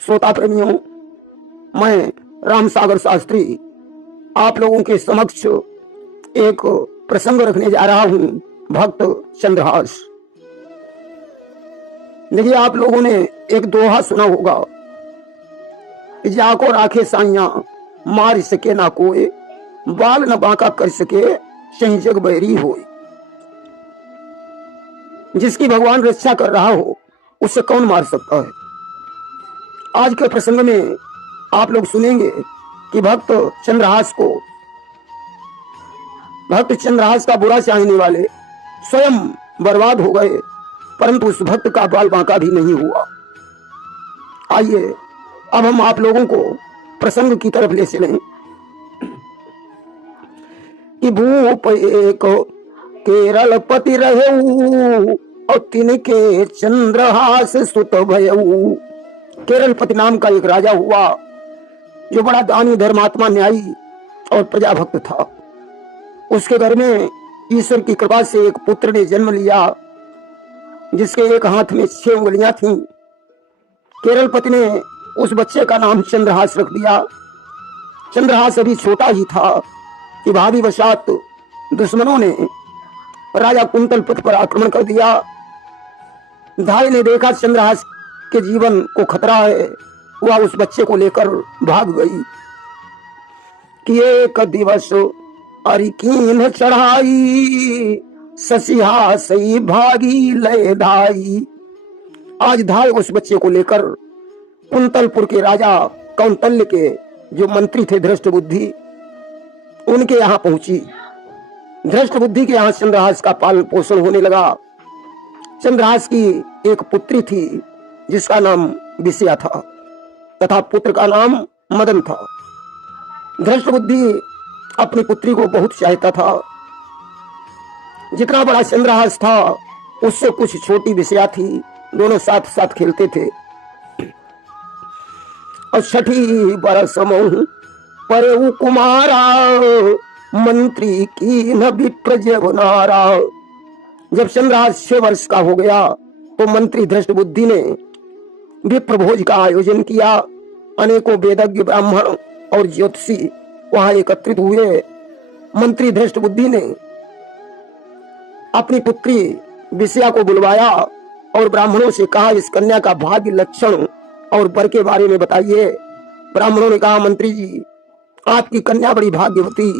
श्रोता प्रेमियों, मैं राम सागर शास्त्री आप लोगों के समक्ष एक प्रसंग रखने जा रहा हूं, भक्त चंद्रहास। देखिए, आप लोगों ने एक दोहा सुना होगा, जाको राखे साइया मार सके ना कोई, बाल न बांका कर सके सही जग बैरी होए। जिसकी भगवान रक्षा कर रहा हो उससे कौन मार सकता है। आज के प्रसंग में आप लोग सुनेंगे कि भक्त चंद्रहास का बुरा चाहने वाले स्वयं बर्बाद हो गए, परंतु उस भक्त का बाल बांका भी नहीं हुआ। आइए अब हम आप लोगों को प्रसंग की तरफ ले चलें कि भूप एक केरल पति रहऊ और तिनके चंद्रहास सुत भयऊ। केरल पति नाम का एक राजा हुआ जो बड़ा दानी, धर्मात्मा, न्यायी और प्रजाभक्त था। उसके घर में ईश्वर की कृपा से एक पुत्र ने जन्म लिया जिसके एक हाथ में 6 उंगलियां थीं। केरल पति ने उस बच्चे का नाम चंद्रहास रख दिया। चंद्रहास अभी छोटा ही था कि भाभी वशात दुश्मनों ने राजा कुंतल पुत्र पर आक्रमण कर दिया। धाई ने देखा चंद्रहास के जीवन को खतरा है, वह उस बच्चे को लेकर भाग गई कि एक दिवस अरिकीन चढ़ाई, ससिहा सही भागी लय धाई। आज धाई उस बच्चे को लेकर कुंतलपुर के राजा कौंतल्य के जो मंत्री थे धृष्ट बुद्धि, उनके यहाँ पहुंची। धृष्ट बुद्धि के यहाँ चंद्रहास का पालन पोषण होने लगा। चंद्रहास की एक पुत्री थी जिसका नाम विषया था तथा पुत्र का नाम मदन था। धृष्ट बुद्धि अपनी पुत्री को बहुत चाहता था। जितना बड़ा चंद्रहास था उससे कुछ छोटी विषया थी, दोनों साथ साथ खेलते थे। और 6 बरस मोह परेऊ कुमारा, मंत्री की न विप्र जवनारा। जब चंद्रहास 6 वर्ष का हो गया तो मंत्री धृष्ट बुद्धि ने विप्र भोज का आयोजन किया। अनेकों वेदज्ञ, ब्राह्मण और ज्योतिषी वहां एकत्रित हुए। मंत्री धृष्ट बुद्धि ने अपनी पुत्री विषया को बुलवाया और ब्राह्मणों से कहा, इस कन्या का भाग्य, लक्षण और वर के बारे में बताइए। ब्राह्मणों ने कहा, मंत्री जी, आपकी कन्या बड़ी भाग्यवती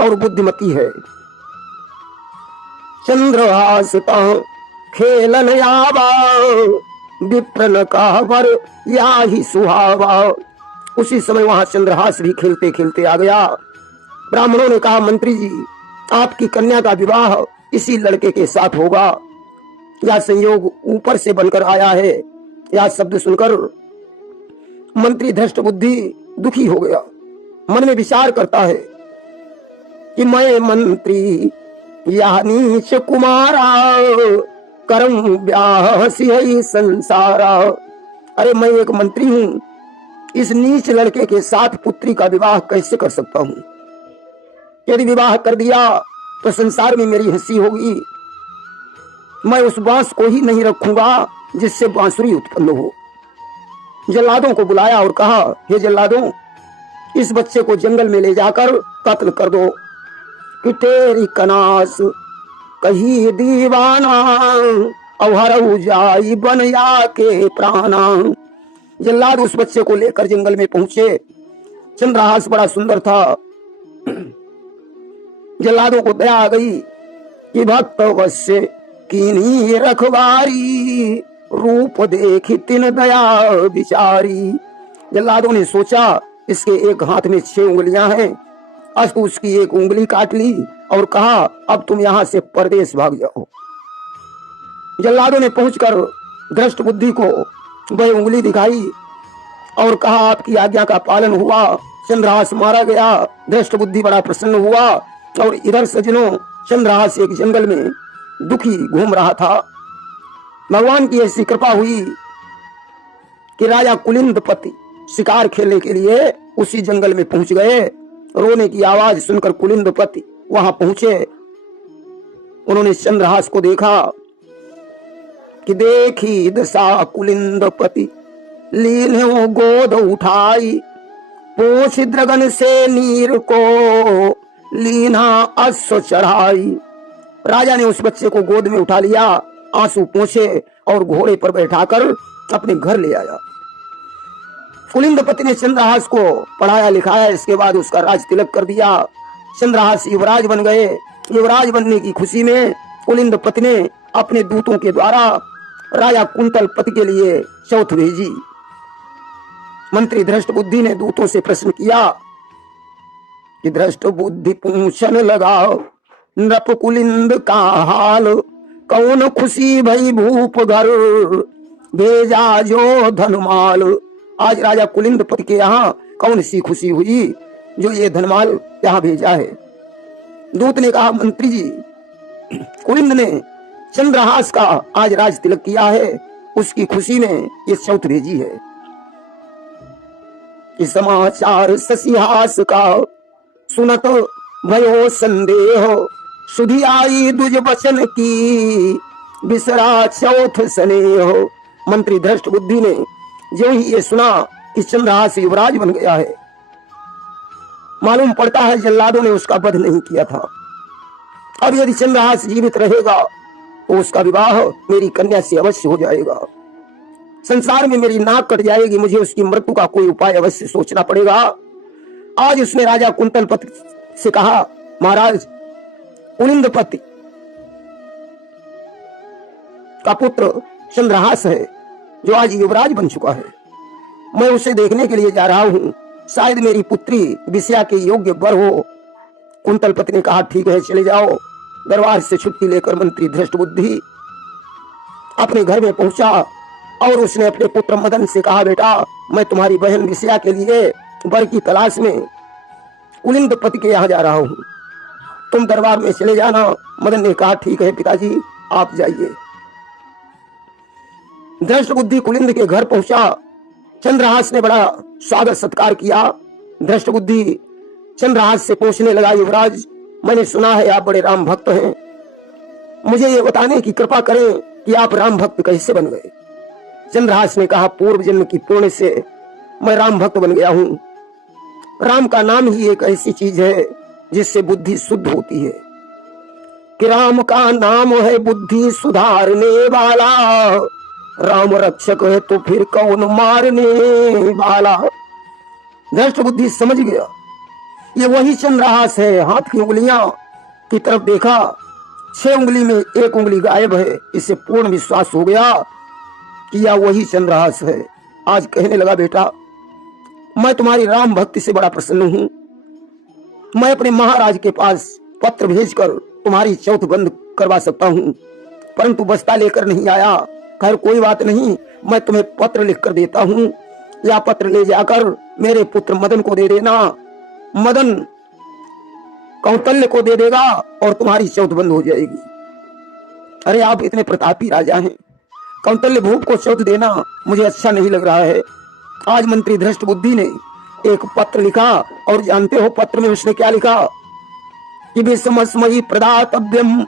और बुद्धिमती है। चंद्रहास खेलन आवा, विप्रन का वर या ही सुहावा। उसी समय वहां चंद्रहास भी खेलते खेलते आ गया। ब्राह्मणों ने कहा, मंत्री जी, आपकी कन्या का विवाह इसी लड़के के साथ होगा। यह संयोग ऊपर से बनकर आया है। यह शब्द सुनकर मंत्री धृष्ट बुद्धि दुखी हो गया। मन में विचार करता है कि मैं मंत्री यह नीच कुमारा, करम ब्याह सिंह संसारा। अरे, मैं एक मंत्री हूं, इस नीच लड़के के साथ पुत्री का विवाह कैसे कर सकता हूं। यदि विवाह कर दिया तो संसार में मेरी हंसी होगी। मैं उस बांस को ही नहीं रखूंगा जिससे बांसुरी उत्पन्न हो। जल्लादों को बुलाया और कहा, हे जल्लादों, इस बच्चे को जंगल में ले जाकर कत्ल कर दो कि तेरी कनास कही दीवाना, अवहरऊ जाई बनया के प्राणा। जल्लाद उस बच्चे को लेकर जंगल में पहुंचे। चंद्रहास बड़ा सुंदर था। जल्लादों को दया आ गई कि भक्त वश्य कीनी रखवारी, रूप देखी तिन दया विचारी। जल्लादों ने सोचा, इसके एक हाथ में 6 उंगलियां हैं, आज तो उसकी एक उंगली काट ली और कहा, अब तुम यहां से परदेश भाग जाओ। जल्लादों ने पहुंचकर धृष्ट बुद्धि को वह उंगली दिखाई और कहा, आपकी आज्ञा का पालन हुआ। चंद्रहास मारा गया। धृष्ट बुद्धि बड़ा प्रसन्न हुआ। और इधर सजनों, चंद्रहास एक जंगल में दुखी घूम रहा था। भगवान की ऐसी कृपा हुई कि राजा कुलिंदपति शिकार खेलने के लिए उसी जंगल में पहुंच गए। रोने की आवाज सुनकर कुलिंदपति वहां पहुंचे। उन्होंने चंद्रहास को देखा कि देखी दशा कुलिंदपति, लीन्यो गोद उठाई, पूछ द्रगन से नीर को लीना अश्व चढ़ाई। राजा ने उस बच्चे को गोद में उठा लिया, आंसू पोंछे और घोड़े पर बैठाकर अपने घर ले आया। कुलिंदपति ने चंद्रहास को पढ़ाया लिखाया, इसके बाद उसका राज तिलक कर दिया। चंद्रहास युवराज बन गए। युवराज बनने की खुशी में कुलिंदपति ने अपने दूतों के द्वारा राजा कुंतलपति के लिए चौथ भेजी। मंत्री धृष्टबुद्धि ने दूतों से प्रश्न किया कि धृष्टबुद्धि पूछन लगा, नृप कुलिंद का हाल, कौन खुशी भई भूप घर, भेजा जो धनमाल। आज राजा कुलिंदपति के यहाँ कौन सी खुशी हुई जो ये धनमाल यहाँ भेजा है। दूत ने कहा, मंत्री जी, कुलिंद ने चंद्रहास का आज राज तिलक किया है, उसकी खुशी में ये चौथ भेजी है। इस समाचार शशिहास का सुनत भयो संदेह, सुधी आई दुज वचन की, बिसरा चौथ स्नेह। मंत्री धृष्टबुद्धि ने जो ही ये सुना कि चंद्रहास युवराज बन गया है, मालूम पड़ता है जल्लादों ने उसका वध नहीं किया था। अब यदि चंद्रहास जीवित रहेगा तो उसका विवाह मेरी कन्या से अवश्य हो जाएगा। संसार में मेरी नाक कट जाएगी, मुझे उसकी मृत्यु का कोई उपाय अवश्य सोचना पड़ेगा। आज उसने राजा कुंतलपति से कहा, महाराज, कुलिंदपति का पुत्र चंद्रहास है जो आज युवराज बन चुका है, मैं उसे देखने के लिए जा रहा हूं, शायद मेरी पुत्री विषया के योग्य वर हो। कुंतलपति ने कहा, ठीक है, चले जाओ। दरबार से छुट्टी लेकर मंत्री धृष्टबुद्धि अपने घर में पहुंचा और उसने अपने पुत्र मदन से कहा, बेटा, मैं तुम्हारी बहन विषया के लिए वर की तलाश में कुलिंदपति के यहाँ जा रहा हूं, तुम दरबार में चले जाना। मदन ने कहा, ठीक है पिताजी, आप जाइए। धृष्टबुद्धि कुलिंद के घर पहुंचा। चंद्रहास ने बड़ा स्वागत सत्कार किया। धृष्टबुद्धि चंद्रहास से पूछने लगा, युवराज, मैंने सुना है आप बड़े राम भक्त हैं, मुझे ये बताने की कृपा करें कि आप राम भक्त कैसे बन गए। चंद्रहास ने कहा, पूर्व जन्म की पुण्य से मैं राम भक्त बन गया हूं। राम का नाम ही एक ऐसी चीज है जिससे बुद्धि शुद्ध होती है कि राम का नाम है बुद्धि सुधारने वाला, राम रक्षक है तो फिर कौन मारने वाला। धृष्टबुद्धि समझ गया ये वही चंद्रहास है। हाथ की उंगलियां की तरफ देखा, 6 उंगली में 1 उंगली गायब है। इससे पूर्ण विश्वास हो गया कि यह वही चंद्रहास है। आज कहने लगा, बेटा, मैं तुम्हारी राम भक्ति से बड़ा प्रसन्न हूं। मैं अपने महाराज के पास पत्र भेजकर तुम्हारी चौथ बंद करवा सकता हूं, परंतु बस्ता लेकर नहीं आया। खैर कोई बात नहीं, मैं तुम्हें पत्र लिखकर देता हूं। यह पत्र ले जाकर मेरे पुत्र मदन को दे देना। मदन कौतल्य को दे देगा और तुम्हारी चौथ बंद हो जाएगी। अरे आप इतने प्रतापी राजा हैं, कौतल्य भूप को चौथ देना मुझे अच्छा नहीं लग रहा है। आज मंत्री धृष्टबुद्धि ने एक पत्र लिखा और जानते हो पत्र में उसने क्या लिखा कि विषमस्मयी प्रदातव्यम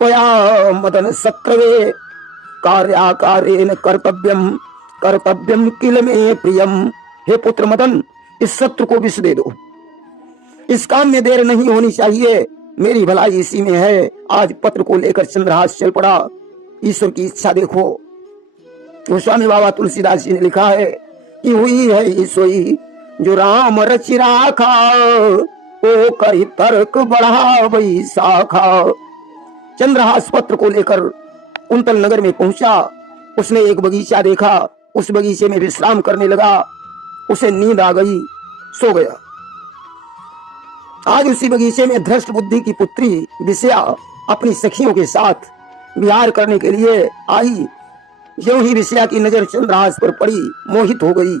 त्वया मदन शत्रवे, कार्याकारेण कर्तव्यम कर्तव्यम किल में प्रियम। हे पुत्र मदन, इस शत्रु को विष दे दो, इस काम में देर नहीं होनी चाहिए, मेरी भलाई इसी में है। आज पत्र को लेकर चंद्रहास चल पड़ा। ईश्वर की इच्छा देखो, गोस्वामी बाबा तुलसीदास जी ने लिखा है कि हुई है सोई जो राम रचि राखा, ओ करी तर्क बढ़ा वही शाखा। चंद्रहास पत्र को लेकर कुंतल नगर में पहुंचा। उसने एक बगीचा देखा, उस बगीचे में विश्राम करने लगा। उसे नींद आ गई, सो गया। आज उसी बगीचे में धृष्टबुद्धि की पुत्री विषया अपनी सखियों के साथ विहार करने के लिए आई। ज्यों ही विषया की नजर चंद्रहास पर पड़ी, मोहित हो गई।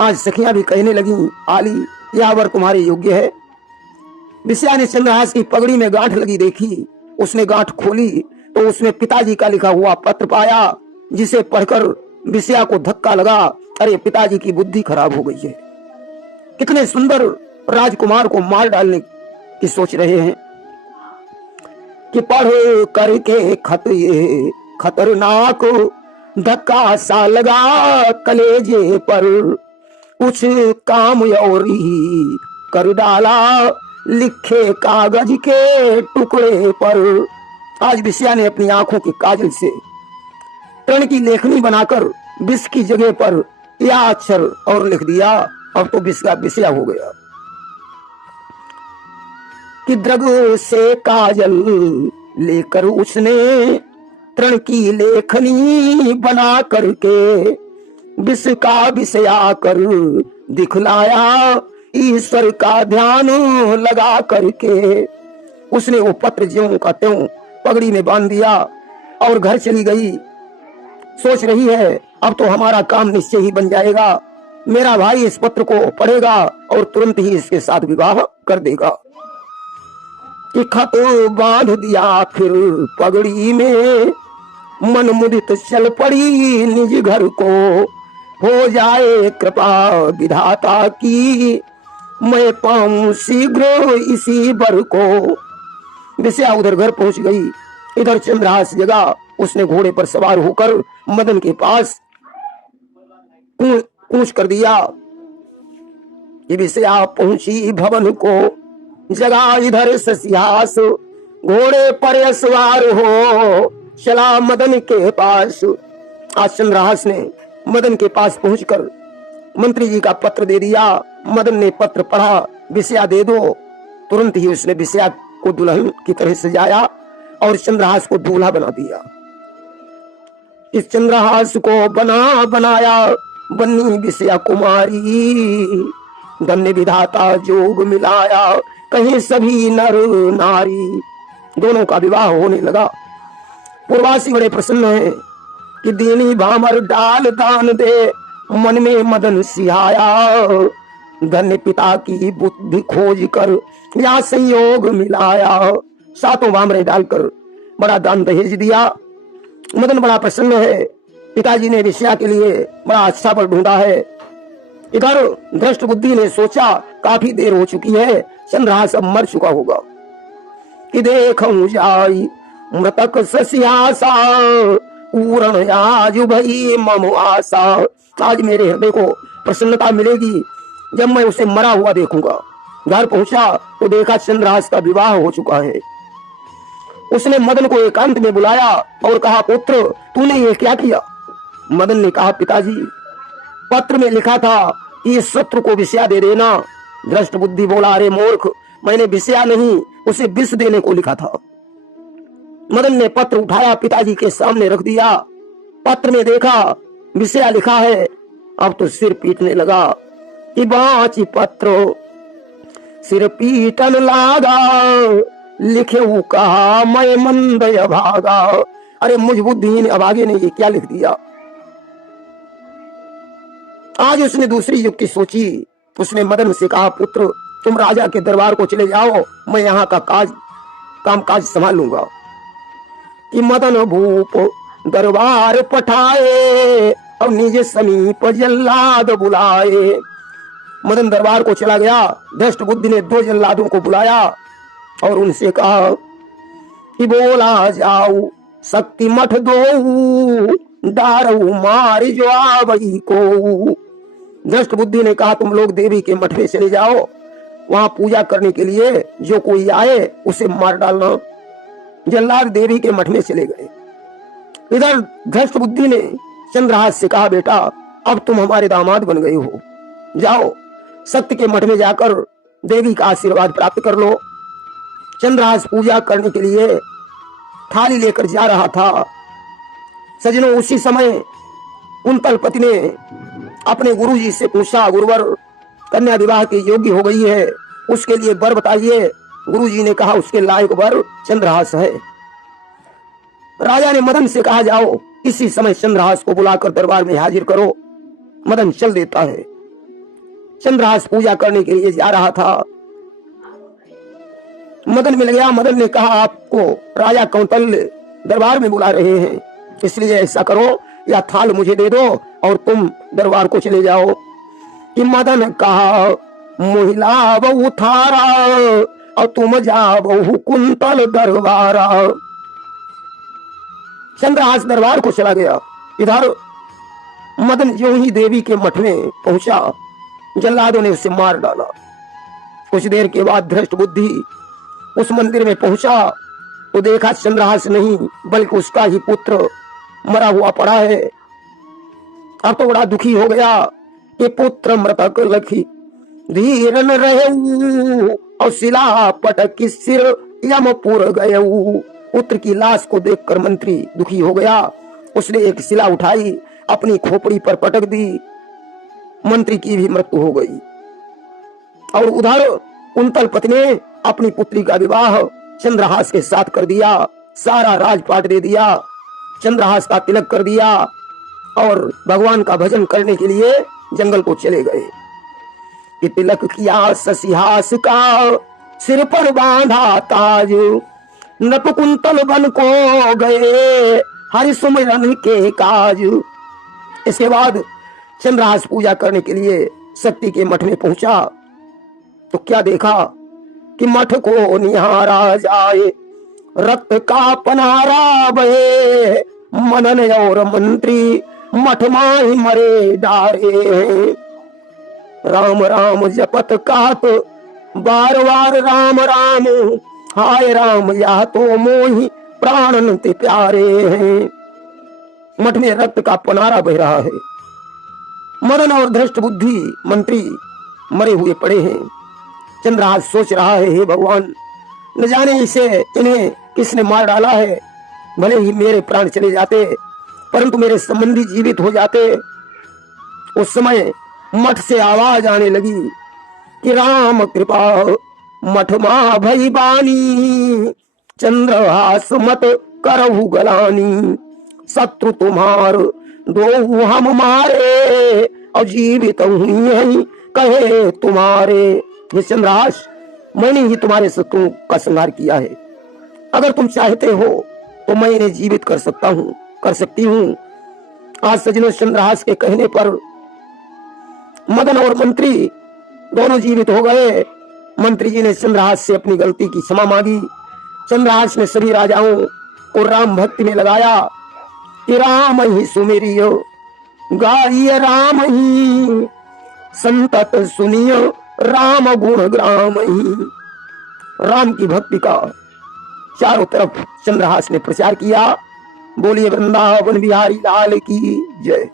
आज सखियां भी कहने लगी, आली, यह वर तुम्हारे योग्य है। विषया ने चंद्रहास की पगड़ी में गांठ लगी देखी। उसने गांठ खोली तो उसमें पिताजी का लिखा हुआ पत्र पाया, जिसे पढ़कर विषया को धक्का लगा। अरे पिताजी की बुद्धि खराब हो गई है, कितने सुंदर राजकुमार को मार डालने की सोच रहे हैं कि पढ़ करके खत ये खतरनाक, धक्का सा लगा कलेजे पर, कुछ काम और ही कर डाला लिखे कागज के टुकड़े पर। आज विषया ने अपनी आंखों के काजल से तृण की लेखनी बनाकर विष की जगह पर यह अक्षर और लिख दिया। अब तो विष का विषया हो गया कि द्रग से काजल लेकर उसने तृण की लेखनी बना करके विष का विषया कर दिखलाया ईश्वर का ध्यान लगा करके। उसने वो पत्र ज्यों का त्यों पगड़ी में बांध दिया और घर चली गई। सोच रही है अब तो हमारा काम निश्चय ही बन जाएगा, मेरा भाई इस पत्र को पढ़ेगा और तुरंत ही इसके साथ विवाह कर देगा। कि खत बांध दिया फिर पगड़ी में, मन मुदित चल पड़ी निज घर को। हो जाए कृपा विधाता की, मैं पाऊं शीघ्र इसी बर को। विषया उधर घर पहुंच गई। इधर चंद्रहास जगह उसने घोड़े पर सवार होकर मदन के पास कूच कर दिया। कि विषया पहुंची भवन को, जगह इधर ससियास, घोड़े पर सवार हो चला मदन के पास। आज चंद्रहास ने मदन के पास पहुंचकर मंत्री जी का पत्र दे दिया। मदन ने पत्र पढ़ा, विषया दे दो। तुरंत ही उसने विषया को दुल्हन की तरह सजाया और चंद्रहास को दूल्हा बना दिया। इस चंद्रहास को बनाया बनी विषया कुमारी। धन्य विधाता जोग मिलाया कहीं सभी नर नारी। दोनों का विवाह होने लगा। पूर्वासी बड़े प्रसन्न हैं कि दीनी भामर डाल दान दे, मन में मदन सिहाया। धन्य पिता की बुद्धि खोज कर या संयोग मिलाया। 7 भामरे डालकर बड़ा दान दहेज दिया। मदन बड़ा प्रसन्न है, पिताजी ने विषया के लिए बड़ा अच्छा वर ढूंढा है। इधर दृष्ट बुद्धि ने सोचा काफी देर हो चुकी है, चंद्रहास अब मर चुका होगा। कि देखूं जाई मृतक ससियासा, पूर्ण आज भई मम आशा। आज मेरे हृदय को प्रसन्नता मिलेगी जब मैं उसे मरा हुआ देखूंगा। घर पहुंचा तो देखा चंद्रहास का विवाह हो चुका है। उसने मदन को एकांत में बुलाया और कहा, पुत्र तूने ये क्या किया? मदन ने कहा, पिताजी पत्र में लिखा था कि इस शत्रु को विषया दे देना। दृष्ट बुद्धि बोला, अरे मूर्ख, मैंने विषया नहीं उसे विष देने को लिखा था। मदन ने पत्र उठाया, पिताजी के सामने रख दिया। पत्र में देखा विषया लिखा है। अब तो सिर पीटने लगा कि बाँची पत्र सिर पीटन लागा, लिखे वो कहा मैं मंद भागा। अरे मुझ बुद्धिहीन अभागे ने ये क्या लिख दिया। आज उसने दूसरी युक्ति सोची। उसने मदन से कहा, पुत्र तुम राजा के दरबार को चले जाओ, मैं यहाँ का काम काज संभाल लूंगा। कि मदन भूप दरबार पठाए और निज समीप जल्लाद बुलाए। मदन दरबार को चला गया। दृष्ट बुद्धि ने 2 जल्लादों को बुलाया और उनसे कहा कि बोला जाऊ शक्ति मठ दो, डारू मार जो आवई को। दृष्ट बुद्धि ने कहा, तुम लोग देवी के मठ में चले जाओ, वहां पूजा करने के लिए जो कोई आए उसे मार डालना। जल्लाद देवी के मठ में चले गए। इधर दृष्ट बुद्धि ने चंद्रहास से कहा, बेटा अब तुम हमारे दामाद बन गए हो, जाओ सत्य के मठ में जाकर देवी का आशीर्वाद प्राप्त कर लो। चंद्रहास पूजा करने के लिए थाली लेकर जा रहा था। सजनों, उसी समय कुंतलपति ने अपने गुरुजी से पूछा, गुरुवर कन्या विवाह की योग्य हो गई है, उसके लिए वर बताइए। गुरुजी ने कहा, उसके लायक वर चंद्रहास है। राजा ने मदन से कहा, जाओ इसी समय चंद्रहास को बुलाकर दरबार में हाजिर करो। मदन चल देता है। चंद्रहास पूजा करने के लिए जा रहा था। मदन मिल गया। मदन ने कहा, आपको राजा कौंतल्य दरबार में बुला रहे हैं, इसलिए ऐसा करो या थाल मुझे दे दो और तुम दरबार को चले जाओ। कि मदन कहा, महिला बहु थारा और तुम जा बहु कुंतल दरबारा। चंद्रहास दरबार को चला गया। इधर मदन ज्यों ही देवी के मठ में पहुंचा, जल्लादों ने उसे मार डाला। कुछ देर के बाद धृष्ट बुद्धि उस मंदिर में पहुंचा तो देखा चंद्रहास नहीं बल्कि उसका ही पुत्र मरा हुआ पड़ा है। अब तो बड़ा दुखी हो गया कि पुत्र मृतक लखी धीरन रहे और शिला पटक की सिर यमपुर गए। पुत्र की लाश को देखकर मंत्री दुखी हो गया। उसने एक शिला उठाई, अपनी खोपड़ी पर पटक दी। मंत्री की भी मृत्यु हो गई। और उधर कुंतलपति ने अपनी पुत्री का विवाह चंद्रहास के साथ कर दिया, सारा राजपाट दे दिया, चंद्रहास का तिलक कर दिया और भगवान का भजन करने के लिए जंगल को चले गए। कि तिलक किया शशिहास का, सिर पर बांधा ताज, नट कुंतल बन को गए हरि सुमिरन के काज। इसके बाद चंद्रहास पूजा करने के लिए शक्ति के मठ में पहुंचा तो क्या देखा कि मठ को निहारा जाए, रक्त का पनारा बहे, मनन और मंत्री मठ माही मरे डारे। राम राम जपत कात बार बार राम राम, हाय राम या तो मोहि प्राणन ते प्यारे हैं। मठ में रक्त का पनारा बह रहा है। मदन और धृष्ट बुद्धि मंत्री मरे हुए पड़े हैं। चंद्रहास सोच रहा है, हे भगवान, न जाने इन्हें किसने मार डाला है। भले ही मेरे प्राण चले जाते परंतु मेरे संबंधी जीवित हो जाते। उस समय मठ से आवाज आने लगी कि राम कृपा मठ मा भई बानी, चंद्रहास मत करहु गलानी। शत्रु तुम्हार दो हम मारे, और जीवित हुई कहे तुम्हारे। ये चंद्रहास, मैंने ही तुम्हारे शत्रुओं का संहार किया है। अगर तुम चाहते हो तो मैं इन्हें जीवित कर सकता हूँ, कर सकती हूँ। आज सजनों, चंद्रहास के कहने पर मदन और मंत्री दोनों जीवित हो गए। मंत्री जी ने चंद्रहास से अपनी गलती की क्षमा मांगी। चंद्रहास ने सभी राजाओं को राम भक्ति में लगाया कि राम ही सुमेरियो गाइए, राम ही संतत सुनियो, राम गुण ग्राम ही। राम की भक्ति का चारों तरफ चंद्रहास ने प्रचार किया। बोलिए वृंदावन बिहारी लाल की जय।